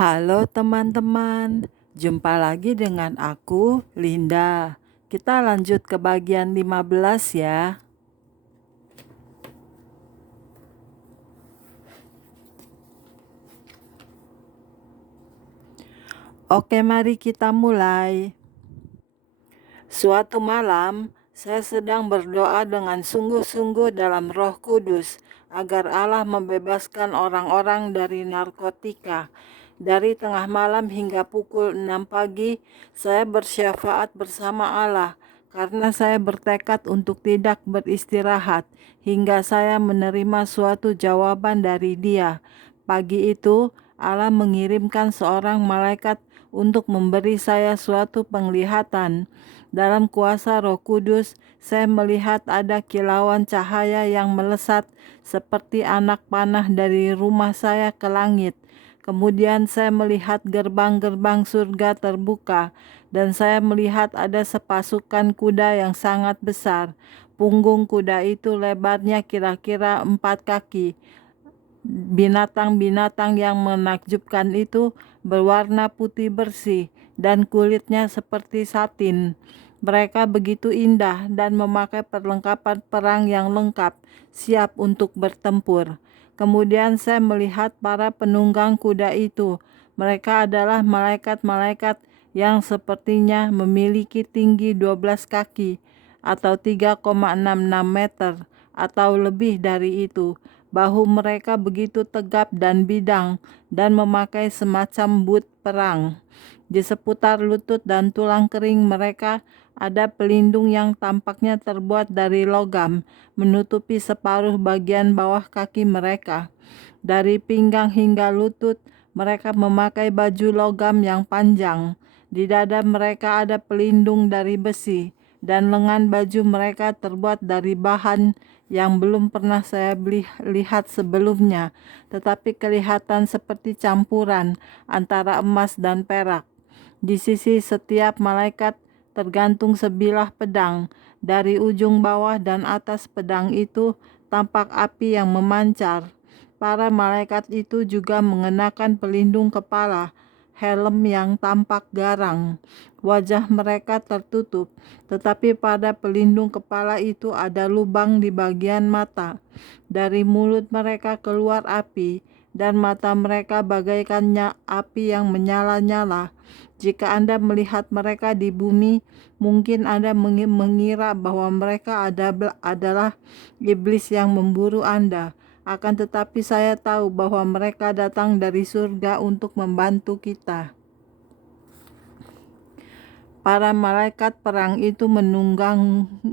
Halo teman-teman, jumpa lagi dengan aku, Linda. Kita lanjut ke bagian 15 ya. Oke, mari kita mulai. Suatu malam, saya sedang berdoa dengan sungguh-sungguh dalam Roh Kudus agar Allah membebaskan orang-orang dari narkotika. Dari tengah malam hingga pukul 6 pagi, saya bersyafaat bersama Allah karena saya bertekad untuk tidak beristirahat hingga saya menerima suatu jawaban dari Dia. Pagi itu, Allah mengirimkan seorang malaikat untuk memberi saya suatu penglihatan. Dalam kuasa Roh Kudus, saya melihat ada kilauan cahaya yang melesat seperti anak panah dari rumah saya ke langit. Kemudian saya melihat gerbang-gerbang surga terbuka, dan saya melihat ada sepasukan kuda yang sangat besar. Punggung kuda itu lebarnya kira-kira 4 kaki. Binatang-binatang yang menakjubkan itu berwarna putih bersih dan kulitnya seperti satin. Mereka begitu indah dan memakai perlengkapan perang yang lengkap, siap untuk bertempur. Kemudian saya melihat para penunggang kuda itu. Mereka adalah malaikat-malaikat yang sepertinya memiliki tinggi 12 kaki atau 3,66 meter atau lebih dari itu. Bahu mereka begitu tegap dan bidang dan memakai semacam but perang. Di seputar lutut dan tulang kering mereka ada pelindung yang tampaknya terbuat dari logam, menutupi separuh bagian bawah kaki mereka. Dari pinggang hingga lutut, mereka memakai baju logam yang panjang. Di dada mereka ada pelindung dari besi, dan lengan baju mereka terbuat dari bahan yang belum pernah saya lihat sebelumnya, tetapi kelihatan seperti campuran antara emas dan perak. Di sisi setiap malaikat tergantung sebilah pedang. Dari ujung bawah dan atas pedang itu tampak api yang memancar. Para malaikat itu juga mengenakan pelindung kepala, helm yang tampak garang. Wajah mereka tertutup, tetapi pada pelindung kepala itu ada lubang di bagian mata. Dari mulut mereka keluar api, dan mata mereka bagaikan api yang menyala-nyala. Jika Anda melihat mereka di bumi, mungkin Anda mengira bahwa mereka adalah iblis yang memburu Anda. Akan tetapi saya tahu bahwa mereka datang dari surga untuk membantu kita. Para malaikat perang itu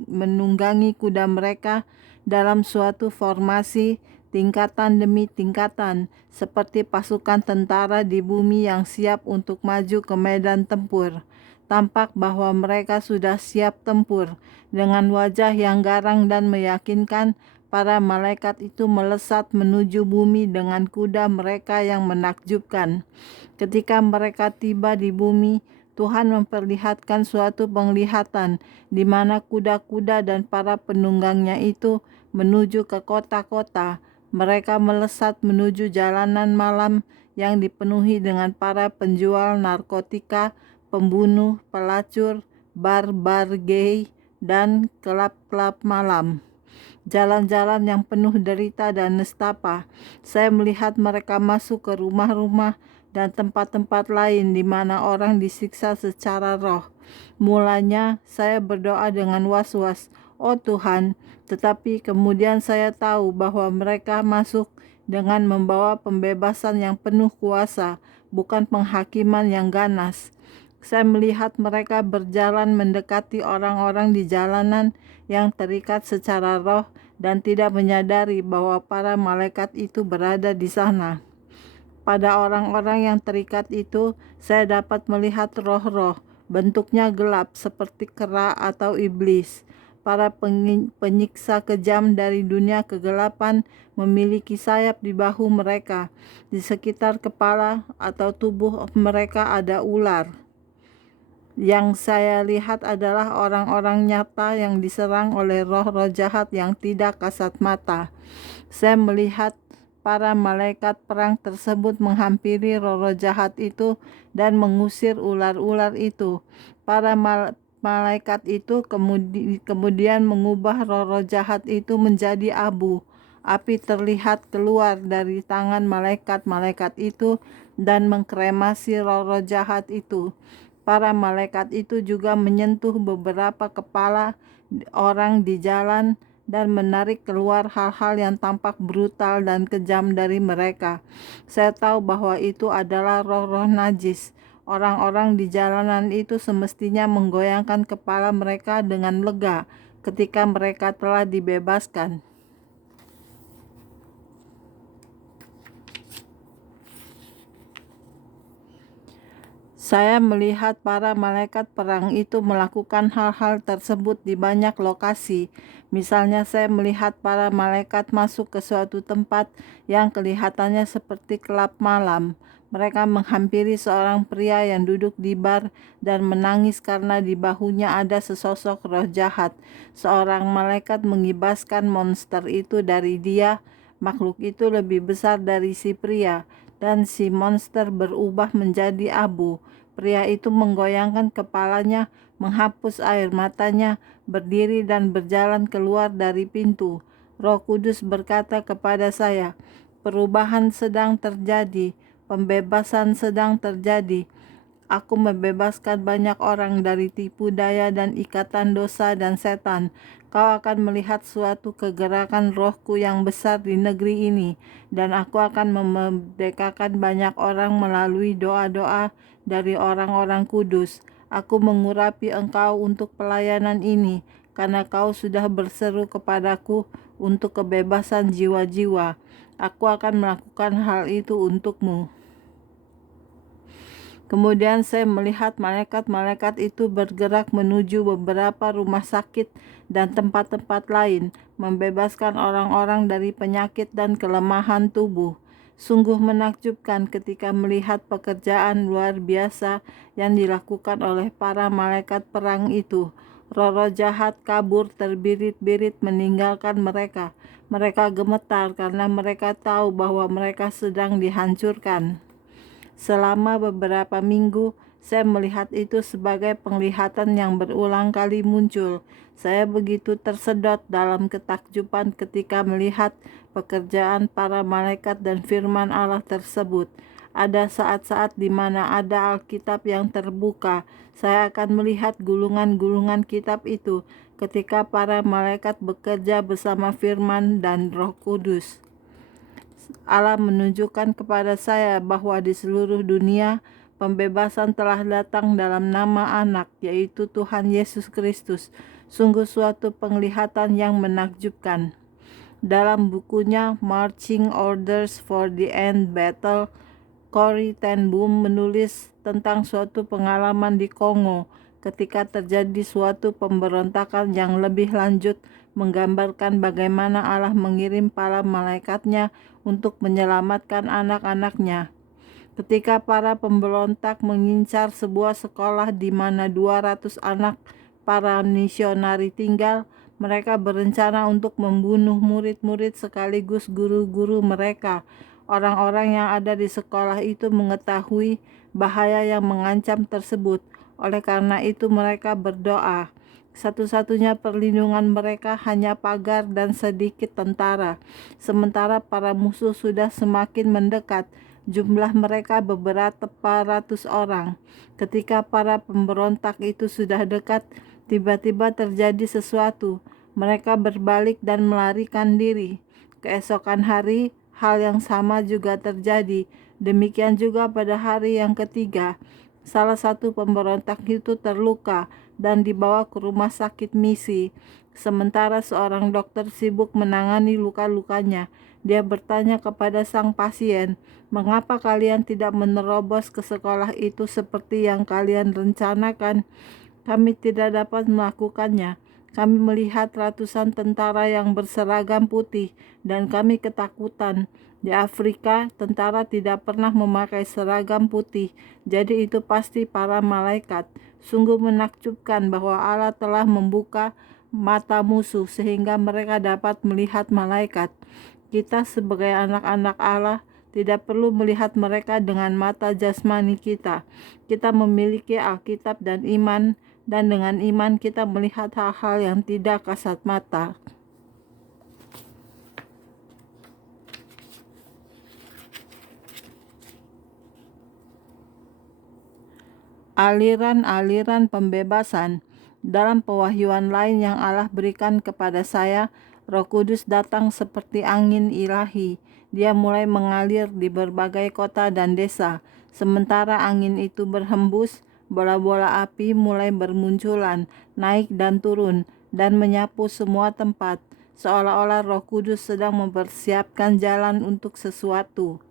menunggangi kuda mereka dalam suatu formasi tingkatan demi tingkatan, seperti pasukan tentara di bumi yang siap untuk maju ke medan tempur. Tampak bahwa mereka sudah siap tempur. Dengan wajah yang garang dan meyakinkan, para malaikat itu melesat menuju bumi dengan kuda mereka yang menakjubkan. Ketika mereka tiba di bumi, Tuhan memperlihatkan suatu penglihatan di mana kuda-kuda dan para penunggangnya itu menuju ke kota-kota. Mereka melesat menuju jalanan malam yang dipenuhi dengan para penjual narkotika, pembunuh, pelacur, bar-bar gay, dan klub-klub malam. Jalan-jalan yang penuh derita dan nestapa. Saya melihat mereka masuk ke rumah-rumah dan tempat-tempat lain di mana orang disiksa secara roh. Mulanya saya berdoa dengan was-was, "Oh Tuhan," tetapi kemudian saya tahu bahwa mereka masuk dengan membawa pembebasan yang penuh kuasa, bukan penghakiman yang ganas. Saya melihat mereka berjalan mendekati orang-orang di jalanan yang terikat secara roh dan tidak menyadari bahwa para malaikat itu berada di sana. Pada orang-orang yang terikat itu, saya dapat melihat roh-roh, bentuknya gelap seperti kera atau iblis. Para penyiksa kejam dari dunia kegelapan memiliki sayap di bahu mereka. Di sekitar kepala atau tubuh mereka ada ular. Yang saya lihat adalah orang-orang nyata yang diserang oleh roh-roh jahat yang tidak kasat mata. Saya melihat para malaikat perang tersebut menghampiri roh-roh jahat itu dan mengusir ular-ular itu. Para malaikat itu kemudian mengubah roh-roh jahat itu menjadi abu. Api terlihat keluar dari tangan malaikat-malaikat itu dan mengkremasi roh-roh jahat itu. Para malaikat itu juga menyentuh beberapa kepala orang di jalan dan menarik keluar hal-hal yang tampak brutal dan kejam dari mereka. Saya tahu bahwa itu adalah roh-roh najis. Orang-orang di jalanan itu semestinya menggoyangkan kepala mereka dengan lega ketika mereka telah dibebaskan. Saya melihat para malaikat perang itu melakukan hal-hal tersebut di banyak lokasi. Misalnya saya melihat para malaikat masuk ke suatu tempat yang kelihatannya seperti klub malam. Mereka menghampiri seorang pria yang duduk di bar dan menangis karena di bahunya ada sesosok roh jahat. Seorang malaikat mengibaskan monster itu dari dia. Makhluk itu lebih besar dari si pria, dan si monster berubah menjadi abu. Pria itu menggoyangkan kepalanya, menghapus air matanya, berdiri dan berjalan keluar dari pintu. Roh Kudus berkata kepada saya, perubahan sedang terjadi, pembebasan sedang terjadi. Aku membebaskan banyak orang dari tipu daya dan ikatan dosa dan setan. Kau akan melihat suatu kegerakan rohku yang besar di negeri ini, dan aku akan memerdekakan banyak orang melalui doa-doa dari orang-orang kudus. Aku mengurapi engkau untuk pelayanan ini, karena kau sudah berseru kepadaku untuk kebebasan jiwa-jiwa. Aku akan melakukan hal itu untukmu. Kemudian saya melihat malaikat-malaikat itu bergerak menuju beberapa rumah sakit dan tempat-tempat lain, membebaskan orang-orang dari penyakit dan kelemahan tubuh. Sungguh menakjubkan ketika melihat pekerjaan luar biasa yang dilakukan oleh para malaikat perang itu. Roh-roh jahat kabur terbirit-birit meninggalkan mereka. Mereka gemetar karena mereka tahu bahwa mereka sedang dihancurkan. Selama beberapa minggu, saya melihat itu sebagai penglihatan yang berulang kali muncul. Saya begitu tersedot dalam ketakjuban ketika melihat pekerjaan para malaikat dan firman Allah tersebut. Ada saat-saat di mana ada Alkitab yang terbuka. Saya akan melihat gulungan-gulungan kitab itu ketika para malaikat bekerja bersama firman dan Roh Kudus. Allah menunjukkan kepada saya bahwa di seluruh dunia pembebasan telah datang dalam nama Anak, yaitu Tuhan Yesus Kristus. Sungguh suatu penglihatan yang menakjubkan. Dalam bukunya Marching Orders for the End Battle, Corrie ten Boom menulis tentang suatu pengalaman di Kongo ketika terjadi suatu pemberontakan yang lebih lanjut, menggambarkan bagaimana Allah mengirim para malaikatnya untuk menyelamatkan anak-anaknya. Ketika para pemberontak mengincar sebuah sekolah di mana 200 anak para misionari tinggal, mereka berencana untuk membunuh murid-murid sekaligus guru-guru mereka. Orang-orang yang ada di sekolah itu mengetahui bahaya yang mengancam tersebut. Oleh karena itu mereka berdoa. Satu-satunya perlindungan mereka hanya pagar dan sedikit tentara. Sementara para musuh sudah semakin mendekat. Jumlah mereka beberapa ratus orang. Ketika para pemberontak itu sudah dekat, tiba-tiba terjadi sesuatu. Mereka berbalik dan melarikan diri. Keesokan hari, hal yang sama juga terjadi. Demikian juga pada hari yang ketiga. Salah satu pemberontak itu terluka dan dibawa ke rumah sakit misi. Sementara seorang dokter sibuk menangani luka-lukanya. Dia bertanya kepada sang pasien, "Mengapa kalian tidak menerobos ke sekolah itu seperti yang kalian rencanakan?" "Kami tidak dapat melakukannya. Kami melihat ratusan tentara yang berseragam putih dan kami ketakutan. Di Afrika, tentara tidak pernah memakai seragam putih, jadi itu pasti para malaikat." Sungguh menakjubkan bahwa Allah telah membuka mata musuh sehingga mereka dapat melihat malaikat. Kita sebagai anak-anak Allah tidak perlu melihat mereka dengan mata jasmani kita. Kita memiliki Alkitab dan iman, dan dengan iman kita melihat hal-hal yang tidak kasat mata. Aliran-aliran pembebasan. Dalam pewahyuan lain yang Allah berikan kepada saya, Roh Kudus datang seperti angin ilahi. Dia mulai mengalir di berbagai kota dan desa. Sementara angin itu berhembus, bola-bola api mulai bermunculan, naik dan turun, dan menyapu semua tempat, seolah-olah Roh Kudus sedang mempersiapkan jalan untuk sesuatu.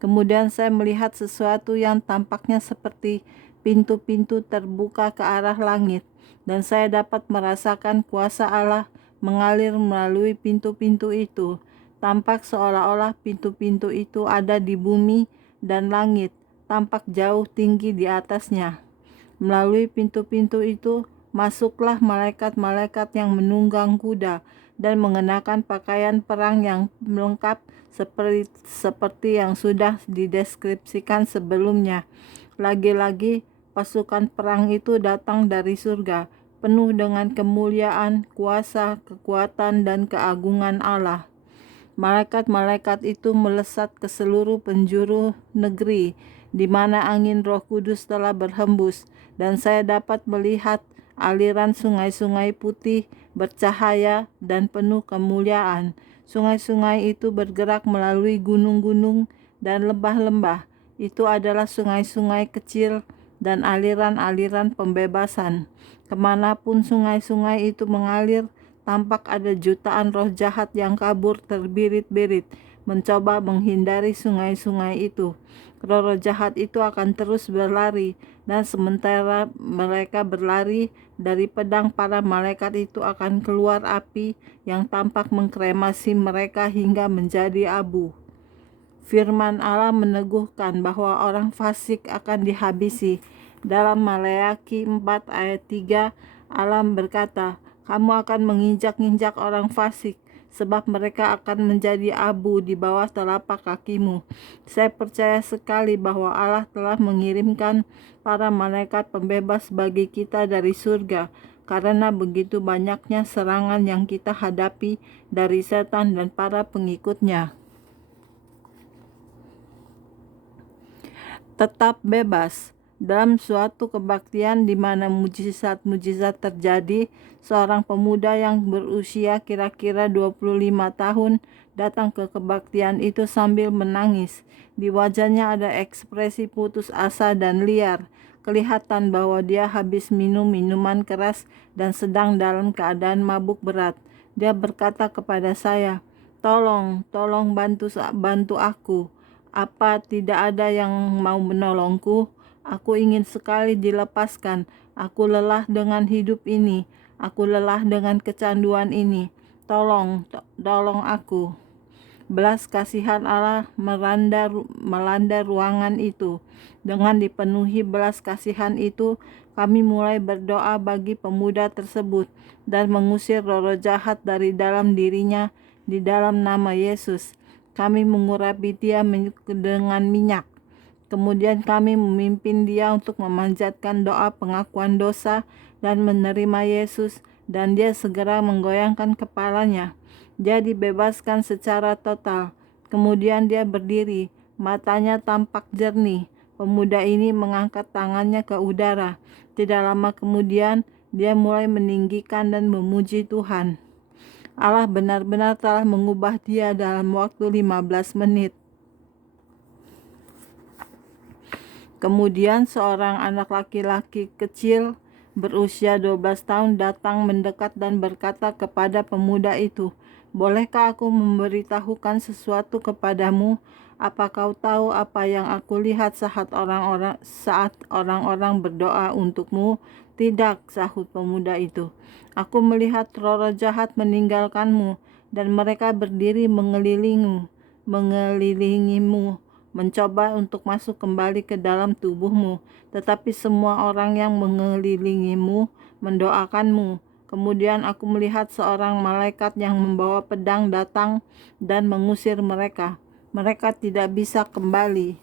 Kemudian saya melihat sesuatu yang tampaknya seperti pintu-pintu terbuka ke arah langit, dan saya dapat merasakan kuasa Allah mengalir melalui pintu-pintu itu. Tampak seolah-olah pintu-pintu itu ada di bumi dan langit, tampak jauh tinggi di atasnya. Melalui pintu-pintu itu, masuklah malaikat-malaikat yang menunggang kuda dan mengenakan pakaian perang yang lengkap seperti yang sudah dideskripsikan sebelumnya. Lagi-lagi, pasukan perang itu datang dari surga, penuh dengan kemuliaan, kuasa, kekuatan, dan keagungan Allah. Malaikat-malaikat itu melesat ke seluruh penjuru negeri di mana angin Roh Kudus telah berhembus, dan saya dapat melihat aliran sungai-sungai putih bercahaya dan penuh kemuliaan. Sungai-sungai itu bergerak melalui gunung-gunung dan lembah-lembah. Itu adalah sungai-sungai kecil dan aliran-aliran pembebasan. Kemanapun sungai-sungai itu mengalir, tampak ada jutaan roh jahat yang kabur terbirit-birit, mencoba menghindari sungai-sungai itu. Roh-roh jahat itu akan terus berlari, dan sementara mereka berlari dari pedang para malaikat itu akan keluar api yang tampak mengkremasi mereka hingga menjadi abu. Firman Allah meneguhkan bahwa orang fasik akan dihabisi. Dalam Maleakhi 4 ayat 3, Allah berkata, "Kamu akan menginjak-injak orang fasik, sebab mereka akan menjadi abu di bawah telapak kakimu." Saya percaya sekali bahwa Allah telah mengirimkan para malaikat pembebas bagi kita dari surga, karena begitu banyaknya serangan yang kita hadapi dari setan dan para pengikutnya. Tetap bebas. Dalam suatu kebaktian di mana mujizat-mujizat terjadi, seorang pemuda yang berusia kira-kira 25 tahun datang ke kebaktian itu sambil menangis. Di wajahnya ada ekspresi putus asa dan liar. Kelihatan bahwa dia habis minum minuman keras dan sedang dalam keadaan mabuk berat. Dia berkata kepada saya, tolong bantu aku. Apa tidak ada yang mau menolongku? Aku ingin sekali dilepaskan. Aku lelah dengan hidup ini. Aku lelah dengan kecanduan ini. Tolong aku. Belas kasihan Allah melanda ruangan itu. Dengan dipenuhi belas kasihan itu, kami mulai berdoa bagi pemuda tersebut dan mengusir roh-roh jahat dari dalam dirinya di dalam nama Yesus. Kami mengurapi dia dengan minyak. Kemudian kami memimpin dia untuk memanjatkan doa pengakuan dosa dan menerima Yesus, dan dia segera menggoyangkan kepalanya. Dia dibebaskan secara total. Kemudian dia berdiri, matanya tampak jernih. Pemuda ini mengangkat tangannya ke udara. Tidak lama kemudian, dia mulai meninggikan dan memuji Tuhan. Allah benar-benar telah mengubah dia dalam waktu 15 menit. Kemudian seorang anak laki-laki kecil berusia 12 tahun datang mendekat dan berkata kepada pemuda itu, "Bolehkah aku memberitahukan sesuatu kepadamu? Apa kau tahu apa yang aku lihat saat orang-orang berdoa untukmu?" "Tidak," sahut pemuda itu. "Aku melihat roh-roh jahat meninggalkanmu, dan mereka berdiri mengelilingimu, mencoba untuk masuk kembali ke dalam tubuhmu. Tetapi semua orang yang mengelilingimu mendoakanmu. Kemudian aku melihat seorang malaikat yang membawa pedang datang dan mengusir mereka. Mereka tidak bisa kembali.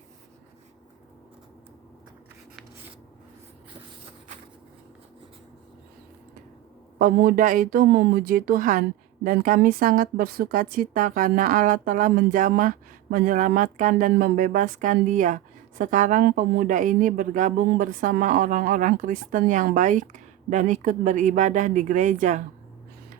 Pemuda itu memuji Tuhan, dan kami sangat bersuka cita karena Allah telah menjamah, menyelamatkan, dan membebaskan dia. Sekarang pemuda ini bergabung bersama orang-orang Kristen yang baik dan ikut beribadah di gereja.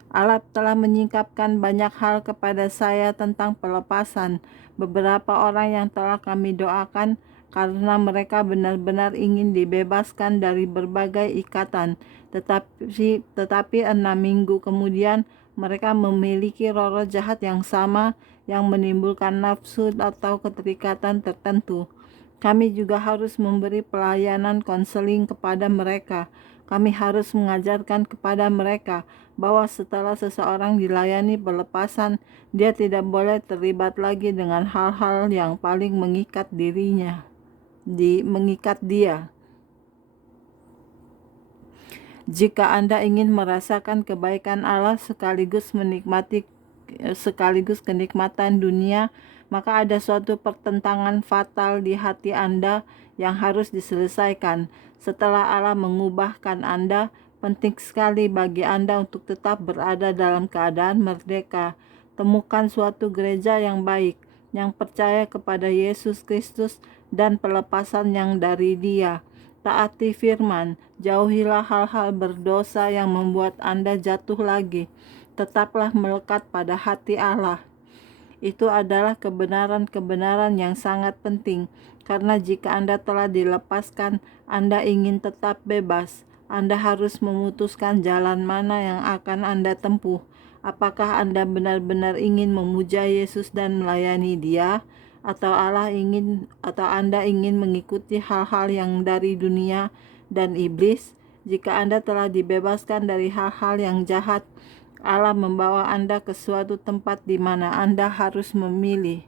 Allah telah menyingkapkan banyak hal kepada saya tentang pelepasan. Beberapa orang yang telah kami doakan karena mereka benar-benar ingin dibebaskan dari berbagai ikatan. Tetapi 6 minggu kemudian mereka memiliki roh jahat yang sama yang menimbulkan nafsu atau keterikatan tertentu. Kami juga harus memberi pelayanan konseling kepada mereka. Kami harus mengajarkan kepada mereka bahwa setelah seseorang dilayani pelepasan, dia tidak boleh terlibat lagi dengan hal-hal yang paling mengikat dia. Jika Anda ingin merasakan kebaikan Allah sekaligus kenikmatan dunia, maka ada suatu pertentangan fatal di hati Anda yang harus diselesaikan. Setelah Allah mengubahkan Anda, penting sekali bagi Anda untuk tetap berada dalam keadaan merdeka. Temukan suatu gereja yang baik, yang percaya kepada Yesus Kristus dan pelepasan yang dari Dia. Taati firman, jauhilah hal-hal berdosa yang membuat Anda jatuh lagi. Tetaplah melekat pada hati Allah. Itu adalah kebenaran-kebenaran yang sangat penting, karena jika Anda telah dilepaskan, Anda ingin tetap bebas. Anda harus memutuskan jalan mana yang akan Anda tempuh. Apakah Anda benar-benar ingin memuja Yesus dan melayani Dia, atau Anda ingin mengikuti hal-hal yang dari dunia dan iblis? Jika Anda telah dibebaskan dari hal-hal yang jahat, Allah membawa Anda ke suatu tempat di mana Anda harus memilih.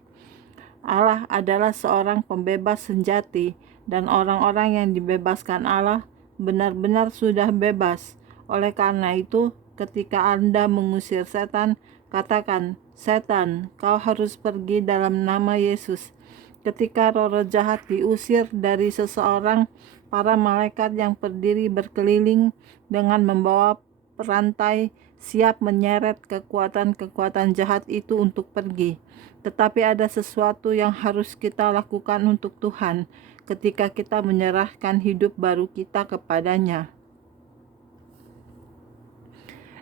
Allah adalah seorang pembebas sejati, dan orang-orang yang dibebaskan Allah benar-benar sudah bebas. Oleh karena itu, ketika Anda mengusir setan, katakan, "Setan, kau harus pergi dalam nama Yesus." Ketika roh jahat diusir dari seseorang, para malaikat yang berdiri berkeliling dengan membawa perantai siap menyeret kekuatan-kekuatan jahat itu untuk pergi. Tetapi ada sesuatu yang harus kita lakukan untuk Tuhan ketika kita menyerahkan hidup baru kita kepadanya.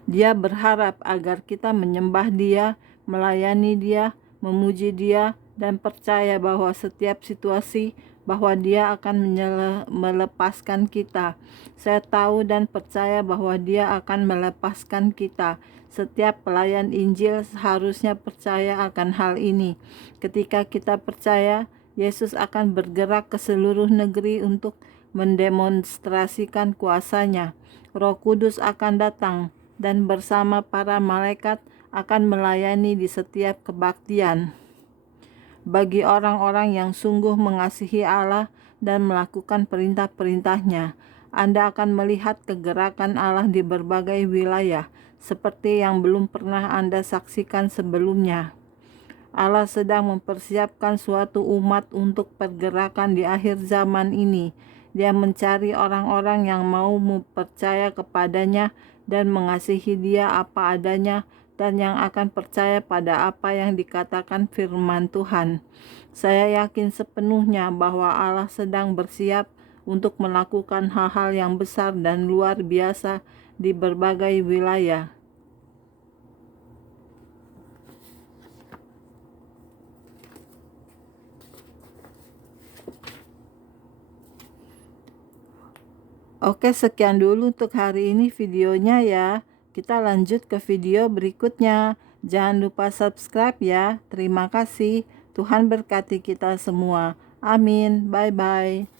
Dia berharap agar kita menyembah Dia, melayani Dia, memuji Dia, dan percaya bahwa setiap situasi bahwa Dia akan melepaskan kita. Saya tahu dan percaya bahwa Dia akan melepaskan kita. Setiap pelayan Injil seharusnya percaya akan hal ini. Ketika kita percaya, Yesus akan bergerak ke seluruh negeri untuk mendemonstrasikan kuasa-Nya. Roh Kudus akan datang dan bersama para malaikat akan melayani di setiap kebaktian. Bagi orang-orang yang sungguh mengasihi Allah dan melakukan perintah-perintah-Nya, Anda akan melihat kegerakan Allah di berbagai wilayah, seperti yang belum pernah Anda saksikan sebelumnya. Allah sedang mempersiapkan suatu umat untuk pergerakan di akhir zaman ini. Dia mencari orang-orang yang mau percaya kepadanya dan mengasihi Dia apa adanya, dan yang akan percaya pada apa yang dikatakan firman Tuhan. Saya yakin sepenuhnya bahwa Allah sedang bersiap untuk melakukan hal-hal yang besar dan luar biasa di berbagai wilayah. Oke, sekian dulu untuk hari ini videonya ya. Kita lanjut ke video berikutnya. Jangan lupa subscribe ya. Terima kasih. Tuhan berkati kita semua. Amin. Bye-bye.